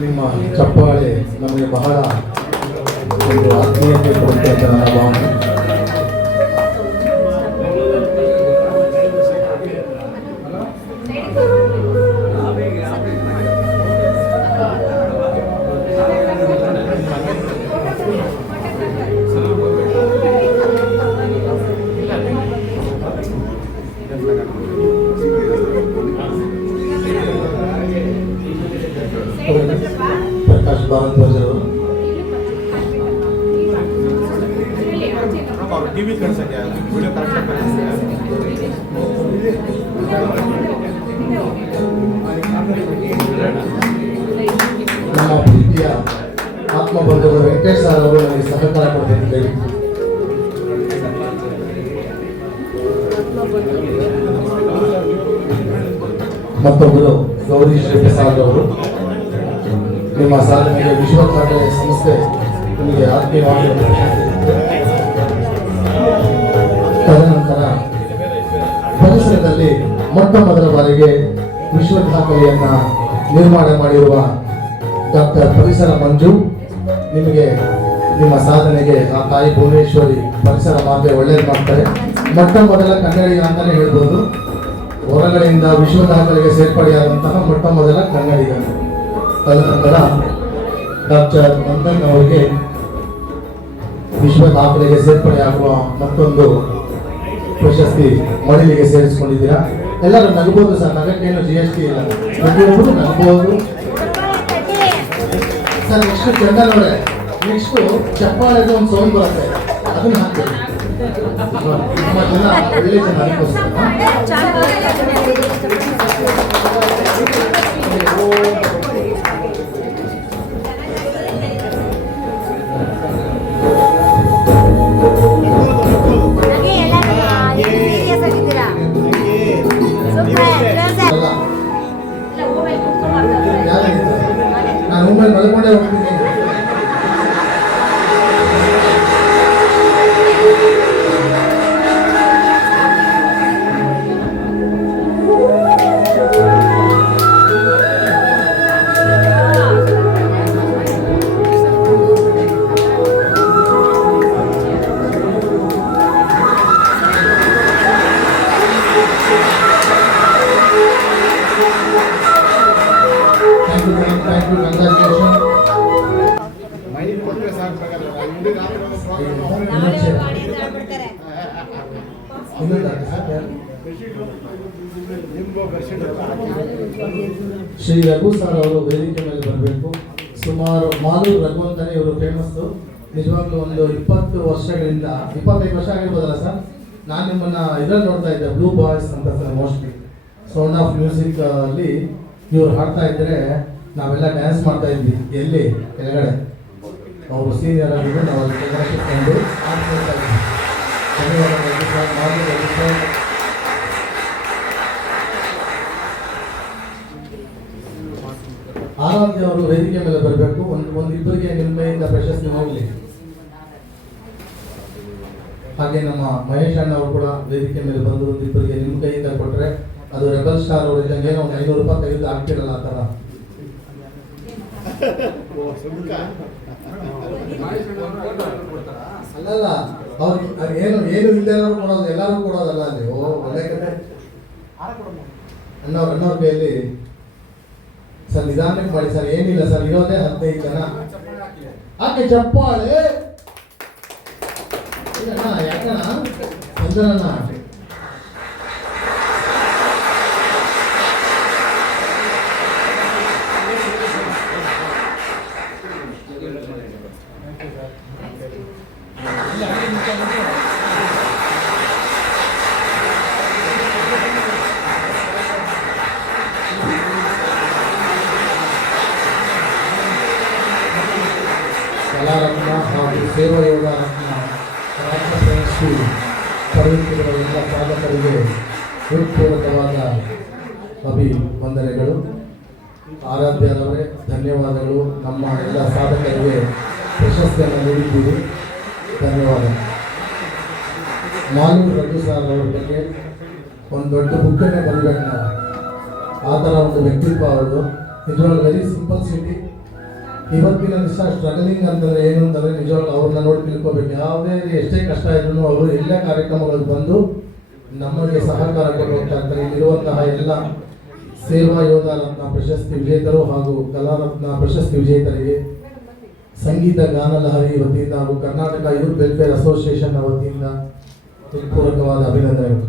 ನಿಮ್ಮ ಚಪ್ಪಾಳೆ ನಮಗೆ ಬಹಳ ಒಂದು ಆತ್ಮೀಯತೆ ಕೊಡುತ್ತೆ ಅಂತ ನನ್ನ ಭಾವನೆ. ಮತ್ತೊಬ್ಬರು ಗೌರಿ ಶ್ರೀಪ್ರಸಾದ್ ಅವರು. ನಿಮ್ಮ ಸಾಧನೆಗೆ ವಿಶ್ವ ಸಂಸ್ಥೆ ನಿಮಗೆ ಆತ್ಮೀಯವಾಗಿ ತದನಂತರ ಪರಿಸರದಲ್ಲಿ ಮೊಟ್ಟ ಮೊದಲ ಬಾರಿಗೆ ವಿಶ್ವ ದಾಖಲೆಯನ್ನ ನಿರ್ಮಾಣ ಮಾಡಿರುವ ಡಾಕ್ಟರ್ ಪರಿಸರ ಮಂಜು ನಿಮಗೆ ನಿಮ್ಮ ಸಾಧನೆಗೆ ಆ ತಾಯಿ ಭುವನೇಶ್ವರಿ ಪರಿಸರ ಮಾತೆ ಒಳ್ಳೇದು ಮಾಡ್ತಾರೆ. ಮೊಟ್ಟ ಮೊದಲ ಕನ್ನಡಿಗ ಅಂತಲೇ ಹೇಳ್ಬೋದು. ಹೊರಗಡೆಯಿಂದ ವಿಶ್ವ ದಾಖಲೆಗೆ ಸೇರ್ಪಡೆಯಾದಂತಹ ಮೊಟ್ಟ ಮೊದಲ ಕನ್ನಡಿಗ ತದನಂತರ ಡಾಕ್ಟರ್ ಮಂದನ್ ಅವರಿಗೆ ವಿಶ್ವ ದಾಖಲೆಗೆ ಸೇರ್ಪಡೆಯಾಗುವ ಮತ್ತೊಂದು ಪ್ರಶಸ್ತಿ ಮಡಿಲಿಗೆ ಸೇರಿಸಿಕೊಂಡಿದ್ದೀರಾ. ಎಲ್ಲರೂ ನಗಬಹುದು ಸರ್ ನಗಕ್ಕೇನು ಜಿ ಎಸ್ ಟಿ ಇಲ್ಲ. ನಗಬಹುದು ಸರ್ ನೆಕ್ಸ್ಟ್ ಚಂದನ್ ನೆಕ್ಸ್ಟ್ ಚಪ್ಪಾಳೆದು ಒಂದು ಸೌಂಡ್ ಬರುತ್ತೆ ಅದನ್ನ ಹಾಕ್ಬೇಕು ನಮ್ಮ ಜನ ಒಳ್ಳೆ ಜನ ಅದಕ್ಕೋಸ್ಕರ ಶ್ರೀ ರಘು ಸರ್ ಅವರು ವೇದಿಕೆ ಮೇಲೆ ಬರಬೇಕು. ಸುಮಾರು ಮಾಲೂರು ರಘು ಇವರು ಫೇಮಸ್ ನಿಜವಾಗ್ಲೂ ಒಂದು ಇಪ್ಪತ್ತು ವರ್ಷಗಳಿಂದ, ಇಪ್ಪತ್ತೈದು ವರ್ಷ ಆಗಿರ್ಬೋದಲ್ಲ ಸರ್ ನಾನು ನಿಮ್ಮನ್ನ ಇದ್ರಲ್ಲಿ ನೋಡ್ತಾ ಇದ್ದೆ ಬ್ಲೂ ಬಾಯ್ಸ್ ಅಂತ sir mostly sound of music ಅಲ್ಲಿ ಇವ್ರು ಹಾಡ್ತಾ ಇದ್ರೆ ನಾವೆಲ್ಲ ಡ್ಯಾನ್ಸ್ ಮಾಡ್ತಾ ಇದ್ವಿ, ಎಲ್ಲಿ? ಕೆಳಗಡೆ. ಅವರು ಸೀನಿಯರ್ ಆಗಿದ್ದು ನಾವು ಧನ್ಯವಾದ ಆರಾಧ್ಯ ಅವರು ವೇದಿಕೆ ಮೇಲೆ ಬರಬೇಕು. ಒಂದು ಒಂದಿಬ್ಬರಿಗೆ ನಿಮ್ಮೆಯಿಂದ ಪ್ರಶಸ್ತಿ ಹೋಗಲಿ. ಹಾಗೆ ನಮ್ಮ ಮಹೇಶ್ ಅಣ್ಣ ಅವರು ಕೂಡ ವೇದಿಕೆ ಮೇಲೆ ಬಂದು ಒಂದಿಬ್ಬರಿಗೆ ನಿಮ್ಮ ಕೈಯಿಂದ ಕೊಟ್ಟರೆ ಅದು ರೆಬಲ್ ಸ್ಟಾರ್ ಅವರು ಇದ್ದಂಗೆ ಒಂದು ಐನೂರು ರೂಪಾಯಿ ತೆಗೆದು ಆಗ್ತಿರಲ್ಲ ಆ ಥರ. ಅಲ್ಲಲ್ಲ, ಅವ್ರು ಏನು ಏನು ಇಲ್ಲದೆ ಕೊಡೋದು ಎಲ್ಲರೂ ಕೊಡೋದಲ್ಲ ಅಲ್ಲಿ. ಓ, ಒಳ್ಳೆ ಕತೆ ಅಣ್ಣವ್ರ ಅಣ್ಣವ್ರ ಕೈಯಲ್ಲಿ ಸರ್ ನಿಧಾನಕ್ಕೆ ಮಾಡಿ ಸರ್ ಏನಿಲ್ಲ ಸರ್ ಇರೋದೇ ಹದಿನೈದು ಜನ. ಆಕೆ ಚಪ್ಪಾಳೆ. ಯಾಕಣ್ಣ? ಚಂದ್ರಣ್ಣ ಹಾಗೂ ಸೇವಾ ಯೋಗ ರತ್ನ ರಾಜ್ಯ ಪ್ರಶಸ್ತಿ ಪಡೆಯುತ್ತಿರುವ ಎಲ್ಲ ಸಾಧಕರಿಗೆ ಹೃತ್ಪೂರ್ವಕವಾದ ಅಭಿವಂದನೆಗಳು ಆರಾಧ್ಯರವರೇ ಧನ್ಯವಾದಗಳು. ನಮ್ಮ ಎಲ್ಲ ಸಾಧಕರಿಗೆ ಪ್ರಶಸ್ತಿಯನ್ನು ನೀಡಿದ್ದೀರಿ. ಧನ್ಯವಾದ. ಮಾಲಿ ರಘು ಸರ್ ಅವರ ಬಗ್ಗೆ ಒಂದು ದೊಡ್ಡ ಬುಕ್ಕನ್ನೇ ಬರಬೇಕು ನಾವು. ಆ ಥರ ಒಂದು ವ್ಯಕ್ತಿತ್ವ ಅವರು ಇದರೊಳಗೆ ವೆರಿ ಸಿಂಪಲ್ ಸಿಟಿ ಇವತ್ತಿನ ದಿವಸ ಸ್ಟ್ರಗಲಿಂಗ್ ಅಂತಂದ್ರೆ ಏನು ಅಂತಂದ್ರೆ ನಿಜವಾಗ್ಲೂ ಅವ್ರನ್ನ ನೋಡಿ ತಿಳ್ಕೊಬೇಕು. ಯಾವುದೇ ಎಷ್ಟೇ ಕಷ್ಟ ಇದ್ರು ಅವರು ಎಲ್ಲ ಕಾರ್ಯಕ್ರಮಗಳಿಗೆ ಬಂದು ನಮಗೆ ಸಹಕಾರ ಇರ್ತಾರೆ ಇಲ್ಲಿರುವಂತಹ ಎಲ್ಲ ಸೇವಾ ಯೋಧ ರತ್ನ ಪ್ರಶಸ್ತಿ ವಿಜೇತರು ಹಾಗೂ ಕಲಾರತ್ನ ಪ್ರಶಸ್ತಿ ವಿಜೇತರಿಗೆ ಸಂಗೀತ, ಗಾನ, ಲಹರಿ ವತಿಯಿಂದ ಹಾಗೂ ಕರ್ನಾಟಕ ಯೂತ್ ವೆಲ್ಫೇರ್ ಅಸೋಸಿಯೇಷನ್ ವತಿಯಿಂದ ಹೃತ್ಪೂರ್ವಕವಾದ ಅಭಿನಂದನೆಗಳು.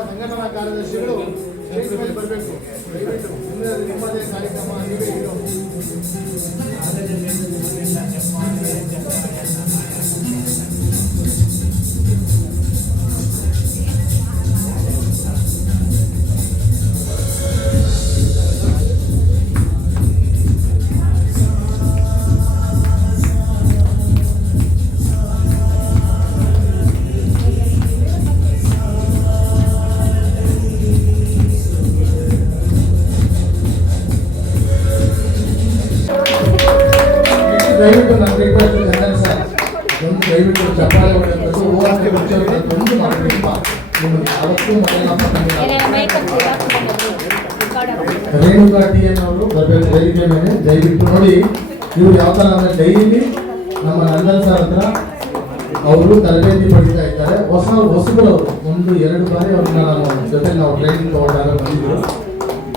ಸಂಘಟನಾ ಕಾರ್ಯದರ್ಶಿಗಳು ಸ್ಟೇಜ್ ಮೇಲೆ ಬರಬೇಕು ನಿಮ್ಮದೇ ಕಾರ್ಯಕ್ರಮ ನೀವೇ ಹೀರೋ ದಯವಿಟ್ಟು ನನ್ನ ರಿಕ್ವೆಸ್ಟ್ ಸರ್ ಒಂದು ದಯವಿಟ್ಟು ಚಪ್ಪಾಳೆ ಹೊಡೆಯಬೇಕು ಹೂವಾಕ್ಕೆ ಮುಚ್ಚೋದು ಒಂದು ಮಾಡಬೇಕು ನಿಮಗೆ ಯಾವತ್ತೂ ನಮ್ಮ ರೇಣುಕಾ ಟಿ ಎನ್ ಅವರು ಬರಬೇಕು ವೇದಿಕೆ ಮೇಲೆ ದಯವಿಟ್ಟು ನೋಡಿ ಇವ್ರು ಯಾವ ಥರ ಅಂದರೆ ಡೈಲಿ ನಮ್ಮ ನಂದನ್ ಸರ್ ಹತ್ರ ಅವರು ತರಬೇತಿ ಪಡಿತಾ ಇದ್ದಾರೆ. ಹೊಸ ಹೊಸಬರು ಒಂದು ಎರಡು ಬಾರಿ ಅವ್ರನ್ನ ನಾನು ಜೊತೆ ನಾವು ಟ್ರೈನಿಂಗ್ ತಗೊಂಡಾಗ ಬಂದಿದ್ರು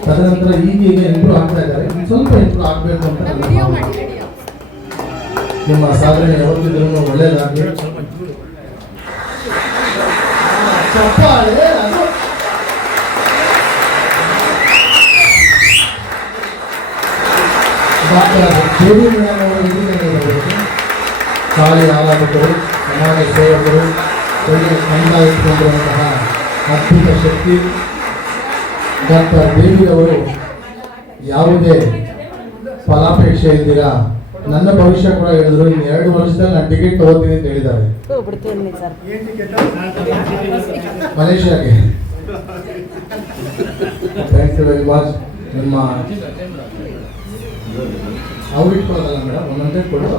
ತದನಂತರ ಈಗ ಈಗ ಇಂಪ್ರೂವ್ ಆಗ್ತಾ ಇದ್ದಾರೆ. ಸ್ವಲ್ಪ ಇಂಪ್ರೂವ್ ಆಗಬೇಕು ಅಂತ. ನಿಮ್ಮ ಸಾಧನೆ ಯಾವತ್ತಿದ್ರೂ ಅವರ ಹಿರಿಯರಾಗಿರಬೇಕು ಶಾಲೆ ಆರಾಧಕರು ಸಮಾಜ ಸೇವಕರು ಕಂಡ ಅದ್ಭುತ ಶಕ್ತಿ. ಡಾಕ್ಟರ್ ದೇವಿಯವರು ಯಾವುದೇ ಫಲಾಪೇಕ್ಷೆ ಇದ್ದೀರ ನನ್ನ ಭವಿಷ್ಯ ಕೂಡ ಹೇಳಿದ್ರು ಇನ್ನು ಎರಡು ವರ್ಷದಲ್ಲಿ ನಾನು ಟಿಕೆಟ್ ತಗೋತೀನಿ ಅಂತ ಹೇಳಿದ್ದಾರೆ. ಮಲೇಷಿಯಾಗೆ. ಥ್ಯಾಂಕ್ ಯು ವೆರಿ ಮಚ್ ನಿಮ್ಮ ಅವ್ರು ಇಟ್ಕೊಳ್ಳೋದಲ್ಲ ಮೇಡಮ್ ಒಂದೊಂದೇ ಕೊಡು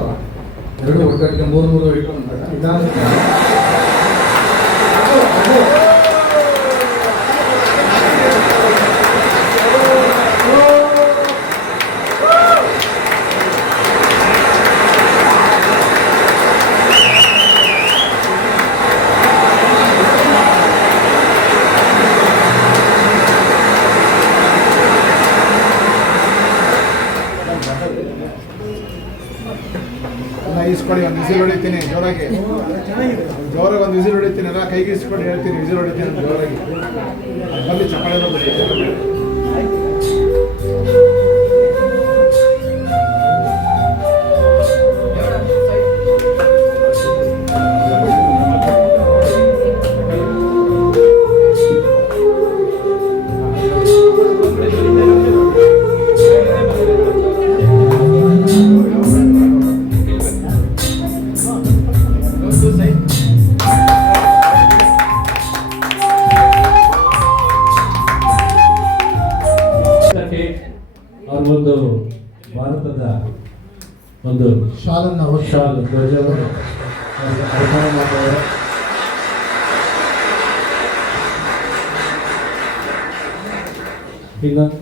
ಎರಡು ಒಗ್ಗಟ್ಟಿಗೆ ಮೂರು ಮೂರು ಇಟ್ಕೊಂಡು ಬೇಡ ನಿಧಾನಕ್ಕೆ. Yeah. Healing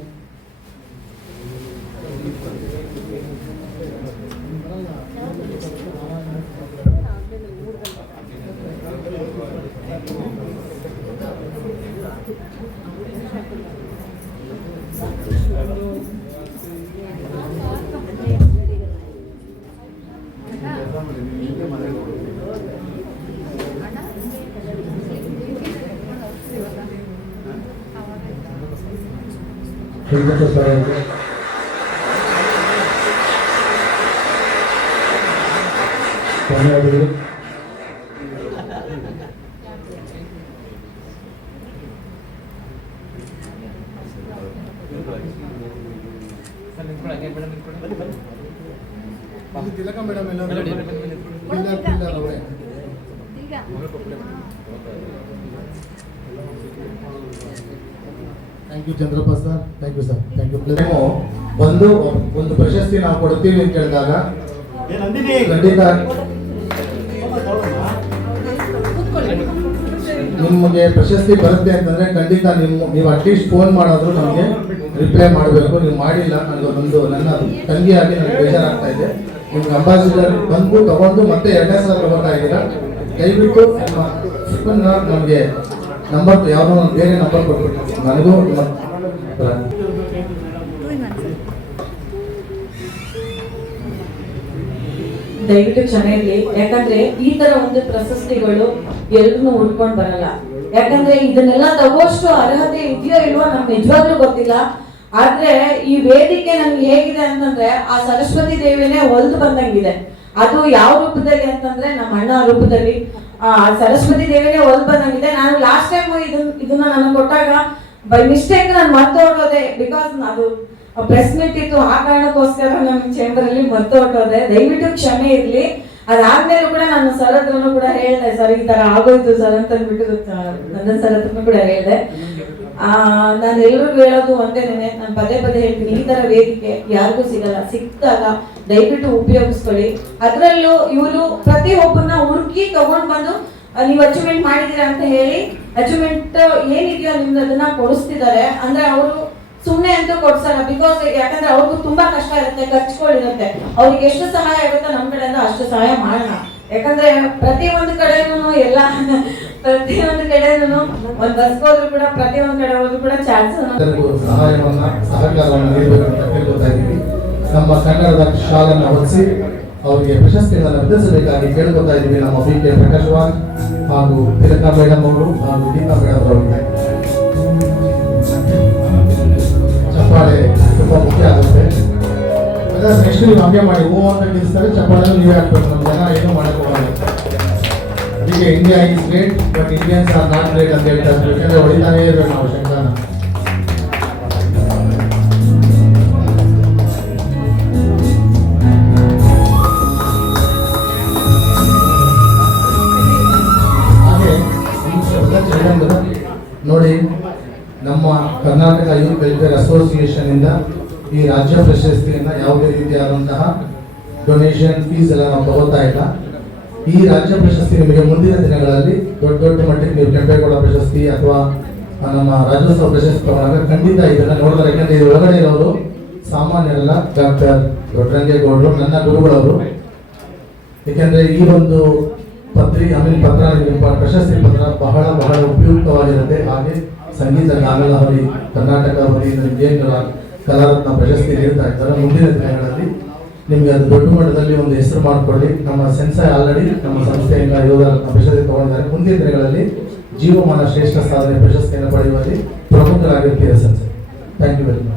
ವೆಂಕಟೇಶ್ವರ ಸರ್ ಅವರಿಗೆ ಧನ್ಯವಾದಗಳು ಇಲ್ಲಿ ತಿಲಕ ಮೇಡಮ್ ಎಲ್ಲರೂ ಪಿಲ್ಲರ್ ಪಿಲ್ಲರ್ ಅವರೇ ಈಗ thank you Chandrappa sir thank you sir thank you play ಬಂದು ಒಂದು ಪ್ರಶಸ್ತಿ ನಾವು ಕೊಡ್ತೀವಿ ಅಂತ ಹೇಳಿದಾಗ ಖಂಡಿತ. ನಿಮಗೆ ಪ್ರಶಸ್ತಿ ಬರುತ್ತೆ ಅಂತಂದ್ರೆ ಖಂಡಿತ ನಿಮ್ಮ ನೀವು ಅಟ್ಲೀಸ್ಟ್ ಫೋನ್ ಮಾಡೋದ್ರು ನಮಗೆ ರಿಪ್ಲೈ ಮಾಡಬೇಕು. ನೀವು ಮಾಡಿಲ್ಲ ನನಗೆ ಒಂದು ನನ್ನ ತಂಗಿಯಾಗಿ ನನಗೆ ಬೇಜಾರಾಗ್ತಾ ಇದೆ. ನಿಮ್ಗೆ ಅಂಬಾಸಿಡರ್ ಬಂದು ತಗೊಂಡು ಮತ್ತೆ ಎರಡನೇ ಸಲ ತಗೋತಾ ಇದ್ದೀರಾ ದಯವಿಟ್ಟು ನಮಗೆ ನಂಬರ್ ಯಾವುದೋ ಒಂದು ಬೇರೆ ನಂಬರ್ ಕೊಟ್ಬಿಟ್ಟು. ನನಗೂ ದಯವಿಟ್ಟು ಚೆನ್ನಾಗಿ. ಯಾಕಂದ್ರೆ ಈ ತರ ಒಂದು ಪ್ರಶಸ್ತಿಗಳು ಎಲ್ರು ಹುಡ್ಕೊಂಡ್ ಬರಲ್ಲ. ಯಾಕಂದ್ರೆ ಇದನ್ನೆಲ್ಲ ತಗೋಷ್ಟು ಅರ್ಹತೆ ಇದೆಯೋ ಇಲ್ವೋ ನಮ್ಗೆ ನಿಜವಾಗ್ಲೂ ಗೊತ್ತಿಲ್ಲ. ಆದ್ರೆ ಈ ವೇದಿಕೆ ನಮ್ಗೆ ಹೇಗಿದೆ ಅಂತಂದ್ರೆ ಆ ಸರಸ್ವತಿ ದೇವಿನೇ ಹೊಲ್ದು ಬಂದಂಗಿದೆ. ಅದು ಯಾವ ರೂಪದಲ್ಲಿ ಅಂತಂದ್ರೆ ನಮ್ಮ ಅಣ್ಣ ರೂಪದಲ್ಲಿ. ಆ, ಸರಸ್ವತಿ ದೇವಿನೇ ಒಲ್ದು ಬಂದಂಗಿದೆ. ನಾನು ಲಾಸ್ಟ್ ಟೈಮ್ ಇದನ್ನ ಇದನ್ನ ನನಗೆ ಕೊಟ್ಟಾಗ ಬೈ ಮಿಸ್ಟೇಕ್ ನಾನು ಮರ್ತೋಗೋದೆ ಬಿಕಾಸ್ ಅದು ಪ್ರೆಸ್ ಮೀಟ್ ಇತ್ತು, ಆ ಕಾರಣಕ್ಕೋಸ್ಕರ ನಮ್ಮ ಚೇಂಬರ್ ಅಲ್ಲಿ ಮರ್ತು ಹೊಟ್ಟೋದೆ ದಯವಿಟ್ಟು ಕ್ಷಮೆ ಇರ್ಲಿ. ಅದಾದ್ಮೇಲೂ ಕೂಡ ನಾನು ಸರ್ ಹತ್ರನೂ ಕೂಡ ಹೇಳಿದೆ ಸರ್ ಈ ತರ ಆಗೋಯ್ತು ಸರ್ ಅಂತ ಅಂದ್ಬಿಟ್ಟು ನನ್ನ ಸರ್ ಹತ್ರನು ಕೂಡ ಹೇಳಿದೆ. ಆ ನಾನು ಎಲ್ರಿಗೂ ಹೇಳೋದು ಒಂದೇನೆ ನಾನು ಪದೇ ಪದೇ ಹೇಳ್ತೀನಿ, ಈ ತರ ವೇದಿಕೆ ಯಾರಿಗೂ ಸಿಗಲ್ಲ ಸಿಕ್ತಾಗ ದಯವಿಟ್ಟು ಉಪಯೋಗಿಸ್ಕೊಳ್ಳಿ. ಅದರಲ್ಲೂ ಇವರು ಪ್ರತಿಯೊಬ್ಬರನ್ನ ಹುಡುಕಿ ತಗೊಂಡ್ ಬಂದು ನೀವು ಅಚೀವ್ಮೆಂಟ್ ಮಾಡಿದೀರಾ ಅಂತ ಹೇಳಿ ಅಚೀವ್ಮೆಂಟ್ ಏನಿದೆಯೋ ನಿಮ್ದು ಅದನ್ನ ಕೊಡಿಸ್ತಿದ್ದಾರೆ. ಅಂದ್ರೆ ಅವರು ಸುಮ್ಮನೆ ಅಂತೂ ಕೊಡ್ಸಲ್ಲ ಬಿಕಾಸ್ ಯಾಕಂದ್ರೆ ಅವ್ರಿಗೂ ತುಂಬಾ ಕಷ್ಟ ಇರುತ್ತೆ ಖರ್ಚುಗಳಿರುತ್ತೆ ಅವ್ರಿಗೆ ಎಷ್ಟು ಸಹಾಯ ಆಗುತ್ತೋ ನಮ್ಮ ಕಡೆಯಿಂದ ಅಷ್ಟು ಸಹಾಯ ಮಾಡೋಣ. ಯಾಕಂದ್ರೆ ಪ್ರತಿ ಒಂದು ಕಡೆನೂ ಎಲ್ಲ ಪ್ರತಿ ಒಂದು ಕಡೆನೂ ಒಂದ್ ಬಸ್ ಕೂಡ ಪ್ರತಿ ಒಂದ್ ಕಡೆ ಹೋದ್ರು ಕೂಡ ಚಾನ್ಸ್ ಸಹಕಾರವನ್ನು ನೀಡಬೇಕಂತ ಕೇಳ್ಕೊತಾ ಇದ್ದೀವಿ. ನಮ್ಮ ಕನ್ನಡದ ಶಾಲನ್ನು ಹೊಲಿಸಿ ಅವರಿಗೆ ಪ್ರಶಸ್ತಿಯನ್ನು ವಿತರಿಸಬೇಕಾಗಿ ಕೇಳ್ಕೊತಾ ಇದ್ದೀವಿ ನಮ್ಮ ಬಿ ಕೆ ಪ್ರಕಾಶ್ವಾನ್ ಹಾಗೂ ತಿಲಕಾ ಮೇಡಮ್ ಅವರು ಹಾಗೂ ಗೀತಾ ಮೇಡಮ್ ಅವರು. ಚಪ್ಪಾಳೆ ತುಂಬ ಮುಖ್ಯ ಆಗುತ್ತೆ. ನೆಕ್ಸ್ಟ್ ನೀವು ಹಂಗೆ ಮಾಡಿ ಹೂ ಅಂತ ನಿಲ್ಲಿಸ್ತಾರೆ ಚಪ್ಪಾಳೆ ನೀವೇ ಹಾಕ್ಬೇಕು, ನಮ್ಮ ಜನ ಏನು ಮಾಡಕ್ಕೆ India is great but Indians are not great ಅಂತ ಹೇಳ್ತಾರೆ ಯಾಕಂದ್ರೆ ಹೊಡಿತಾನೇ ಇರಬೇಕು ನಾವು ಕರ್ನಾಟಕ ಯೂತ್ ವೆಲ್ಫೇರ್ ಅಸೋಸಿಯೇಷನ್ ಇಂದ ಈ ರಾಜ್ಯ ಪ್ರಶಸ್ತಿಯನ್ನ ಯಾವುದೇ ರೀತಿಯಾದಂತಹ ಡೊನೇಷನ್ ಫೀಸ್ ಎಲ್ಲ ನಾವು ತಗೋತಾ ಇಲ್ಲ. ಈ ರಾಜ್ಯ ಪ್ರಶಸ್ತಿ ನಿಮಗೆ ಮುಂದಿನ ದಿನಗಳಲ್ಲಿ ದೊಡ್ಡ ದೊಡ್ಡ ಮಟ್ಟಿಗೆ ನೀವು ಕೆಂಪೇಗೌಡ ಪ್ರಶಸ್ತಿ ಅಥವಾ ನಮ್ಮ ರಾಜ್ಯೋತ್ಸವ ಪ್ರಶಸ್ತಿ ತಗೊಂಡಾಗ ಖಂಡಿತ ಇದನ್ನ ನೋಡಿದ್ರೆ ಯಾಕಂದ್ರೆ ಇದು ಒಳಗಡೆ ಇರೋರು ಸಾಮಾನ್ಯರಲ್ಲ ಡಾಕ್ಟರ್ ದೊಡ್ಡರಂಗೇಗೌಡರು, ನನ್ನ ಗುರುಗಳವರು. ಏಕೆಂದರೆ ಈ ಒಂದು ಪತ್ರಿ ಆಮೇಲೆ ಪತ್ರ ಪ್ರಶಸ್ತಿ ಪತ್ರ ಬಹಳ ಬಹಳ ಉಪಯುಕ್ತವಾಗಿರುತ್ತೆ. ಹಾಗೆ ಸಂಗೀತ ಗಾನಲಹರಿ ಕರ್ನಾಟಕ ಹೊರಿಯಿಂದ ವಿಜೇಂದ್ರ ಕಲಾರತ್ನ ಪ್ರಶಸ್ತಿ ನೀಡ್ತಾ ಇದ್ದಾರೆ ಮುಂದಿನ ದಿನಗಳಲ್ಲಿ ನಿಮಗೆ ಅದು ದೊಡ್ಡ ಮಟ್ಟದಲ್ಲಿ ಒಂದು ಹೆಸರು ಮಾಡಿಕೊಳ್ಳಿ. ನಮ್ಮ ಸೆನ್ಸಾಯ್ ಆಲ್ರೆಡಿ ನಮ್ಮ ಸಂಸ್ಥೆಯಿಂದ ಯೋಧರತ್ನ ಪ್ರಶಸ್ತಿ ತಗೊಂಡಿದ್ದಾರೆ. ಮುಂದಿನ ದಿನಗಳಲ್ಲಿ ಜೀವಮಾನ ಶ್ರೇಷ್ಠ ಸಾಧನೆ ಪ್ರಶಸ್ತಿಯನ್ನು ಪಡೆಯುವಲ್ಲಿ ಪ್ರಮುಖರಾಗಿರ್ತೀರ ಸಂಸ್ಥೆ ಥ್ಯಾಂಕ್ ಯು ವೆರಿ ಮಚ್